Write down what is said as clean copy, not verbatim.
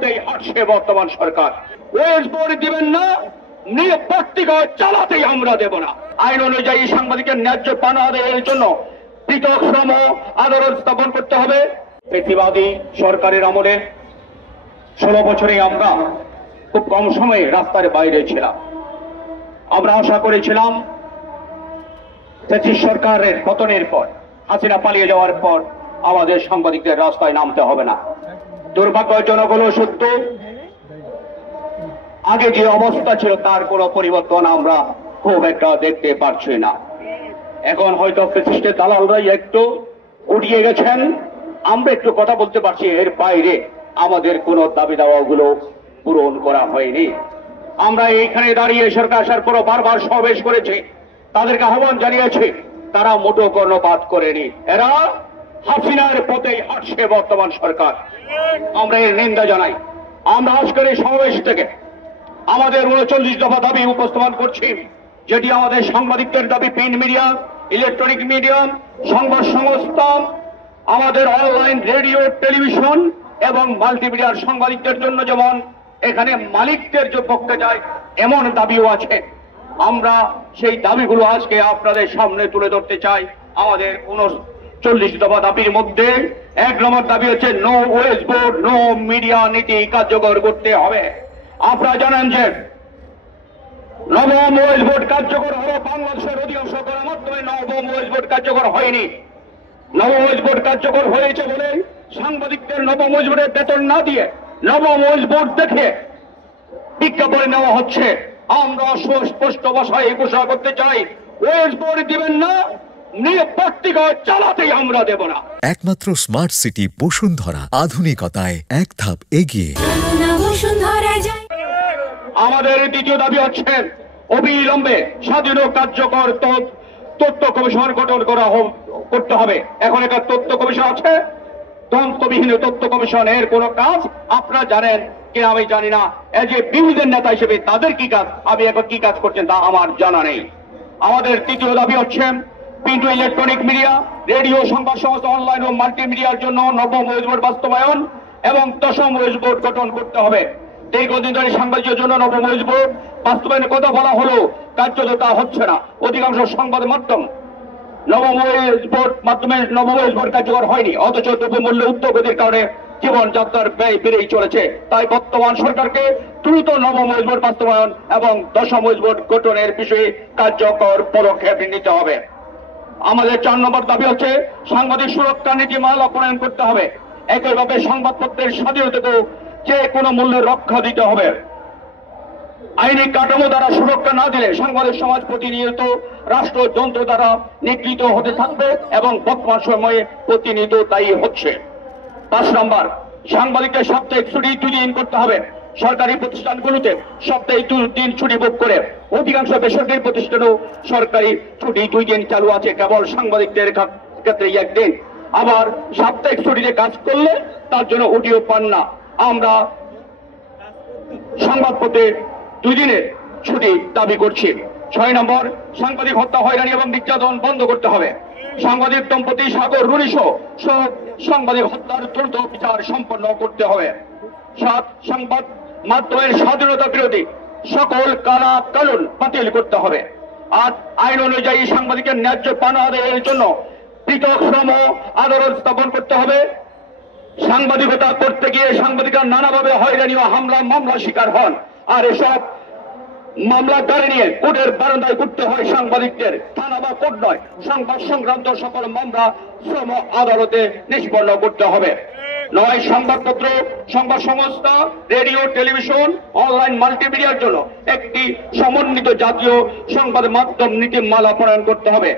পথেই হাঁটছে বর্তমান সরকার। ওয়েজ বোর্ড দিবেন না, পত্রিকা চালাতেই আমরা দেব না। আইন অনুযায়ী সাংবাদিকের ন্যায্য পাওনা আদায়ের জন্য পৃথক শ্রম আদালত স্থাপন করতে হবে। প্রতিবাদী সরকারের আমলে 16 বছরে আমরা খুব কম সময়ে রাস্তার বাইরে ছিলাম। আমরা আশা করেছিলাম সরকারের পতনের পর, হাসিনা পালিয়ে যাওয়ার পর আমাদের সাংবাদিকদের রাস্তায় নামতে হবে না। দুর্ভাগ্যজনক হলো সত্য, আগে যে অবস্থা ছিল তার কোনো পরিবর্তন আমরা খুব একটা দেখতে পারছি না। এখন হয়তো ফ্যাসিস্টের দালালরাই একটু উঠিয়ে গেছেন, আমরা একটু কথা বলতে পারছি, এর বাইরে আমাদের কোনো দাবি দাওয়াগুলো পূরণ করা হয়নি। আমরা এইখানে দাঁড়িয়ে সরকার আসার পরও বারবার সমাবেশ করেছি, তাদেরকে আহ্বান জানিয়েছি, তারা মোটো কর্ণপাত করেনি। এরা হাসিনার পথেই হাঁটছে বর্তমান সরকার। আমরা এর নিন্দা জানাই। আমরা আজকের এই সমাবেশ থেকে আমাদের 39 দফা দাবি উপস্থাপন করছি, যেটি আমাদের সাংবাদিকদের দাবি। প্রিন্ট মিডিয়া, ইলেকট্রনিক মিডিয়া, সংবাদ সংস্থা, আমাদের অনলাইন রেডিও, টেলিভিশন এবং মাল্টিমিডিয়ার সাংবাদিকদের জন্য যেমন এখানে মালিকদের যে পক্ষে যায় এমন দাবিও আছে। আমরা সেই দাবিগুলো আজকে আপনাদের সামনে তুলে ধরতে চাই। আমাদের 39 দফা দাবির মধ্যে 1 নম্বর দাবি হচ্ছে no wage board, no media নীতি কার্যকর করতে হবে। আপনারা জানেন যে নবম ওয়েজ বোর্ড কার্যকর হলো বাংলাদেশের অধিকাংশ গণমাধ্যমে নবম ওয়েজ বোর্ড কার্যকর হয়নি। নবম ওয়েজ বোর্ড কার্যকর হয়েছে বলে সাংবাদিকদের নবম ওয়েজ বোর্ডের বেতন না দিয়ে নবম ওয়েজ বোর্ড দেখে বিজ্ঞাপন নেওয়া হচ্ছে। আমরা সুস্পষ্ট ভাষায় ঘোষণা করতে চাই, ওয়েজ বোর্ড দিবেন না, পত্রিকা চালাতেই আমরা দেব না। একমাত্র স্মার্ট সিটি বসুন্ধরা, আধুনিকতায় এক ধাপ এগিয়ে। আমাদের দ্বিতীয় দাবি হচ্ছে অবিলম্বে স্বাধীন ও কার্যকর তথ্য কমিশন গঠন করতে হবে। এখন একটা তথ্য কমিশন আছে, তদন্তবিহীন তথ্য কমিশনের কোন কাজ আপনারা জানেন কি আমি জানি না। এই যে বিরোধী নেতা হিসেবে তাদের কি কাজ, আমি এখন কি কাজ করছেন তা আমার জানা নেই। আমাদের তৃতীয় দাবি হচ্ছে প্রিন্ট ও ইলেকট্রনিক মিডিয়া, রেডিও, সংবাদ সংস্থা, অনলাইন ও মাল্টিমিডিয়ার জন্য নবম ওয়েজ বোর্ড বাস্তবায়ন এবং 10ম ওয়েজ বোর্ড গঠন করতে হবে। দীর্ঘদিন ধরে সাংবাদিকের জন্য নবম ওয়েজ বোর্ড বাস্তবায়নের কথা বলা হলো, কার্যত তা হচ্ছে না। অধিকাংশ সংবাদ মাধ্যম নবম ওয়েজ বোর্ড মাধ্যমে নবম ওয়েজ বোর্ড কার্যকর হয়নি, অথচ দ্রব্যমূল্য ঊর্ধ্বগতির কারণে জীবনযাত্রার ব্যয় বেড়েই চলেছে। তাই বর্তমান সরকারকে দ্রুত নবম ওয়েজ বোর্ড বাস্তবায়ন এবং 10ম ওয়েজ বোর্ড গঠনের বিষয়ে কার্যকর পদক্ষেপ নিতে হবে। আমাদের 4 নম্বর দাবি হচ্ছে সাংবাদিক সুরক্ষা নীতিমালা প্রণয়ন করতে হবে। একইভাবে সংবাদপত্রের স্বাধীনতাকেও যে কোনো মূল্যে রক্ষা দিতে হবে। আইনি কাঠামো দ্বারা সুরক্ষা না দিলে সাংবাদিক সমাজ প্রতিনিয়ত রাষ্ট্রযন্ত্র দ্বারা নিগৃহীত হতে থাকবে এবং বর্তমান সময়ে প্রতিনিয়ত তাই হচ্ছে। 5 নম্বর, সাংবাদিকদের সাপ্তাহিক ছুটি 2 দিন করতে হবে। সরকারি প্রতিষ্ঠানগুলোতে সপ্তাহে 2 দিন ছুটি বুক করে, অধিকাংশ বেসরকারি প্রতিষ্ঠানেও সরকারি ছুটি 2 দিন চালু আছে, কেবল সাংবাদিকদের ক্ষেত্রে 1 দিন। আবার সাপ্তাহিক ছুটিতে কাজ করলে তার জন্য ওটিও পান না। আমরা সংবাদপত্রে 2 দিনের ছুটি দাবি করছি। 6 নম্বর, সাংবাদিক হত্যা, হয়রানি এবং নির্যাতন বন্ধ করতে হবে। সাংবাদিক দম্পতি সাগর রুনি সহ সব সাংবাদিক হত্যার দ্রুত বিচার সম্পন্ন করতে হবে। 7, সংবাদ মাধ্যমের স্বাধীনতা বিরোধী সকল কালা কানুন বাতিল করতে হবে। 8, আইন অনুযায়ী সাংবাদিকের ন্যায্য পাওনা আদায়ের জন্য পৃথক শ্রম আদালত স্থাপন করতে হবে। সাংবাদিকতা করতে গিয়ে সাংবাদিকরা নানাভাবে হয়রানি ও হামলা মামলা শিকার হন, আর এসব মামলা গাড়ি নিয়ে কোর্টের বারান্দায় করতে হয় সাংবাদিকদের। থানা বা কোর্ট নয়, সংবাদ সংক্রান্ত সকল মামলা শ্রম আদালতে নিষ্পন্ন করতে হবে। 9, সংবাদপত্র, সংবাদ সংস্থা, রেডিও, টেলিভিশন, অনলাইন মাল্টিমিডিয়ার জন্য একটি সমন্বিত জাতীয় সংবাদ মাধ্যম নীতিমালা প্রণয়ন করতে হবে।